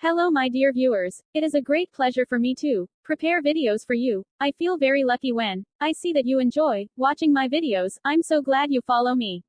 Hello my dear viewers, it is a great pleasure for me to prepare videos for you. I feel very lucky when I see that you enjoy watching my videos. I'm so glad you follow me.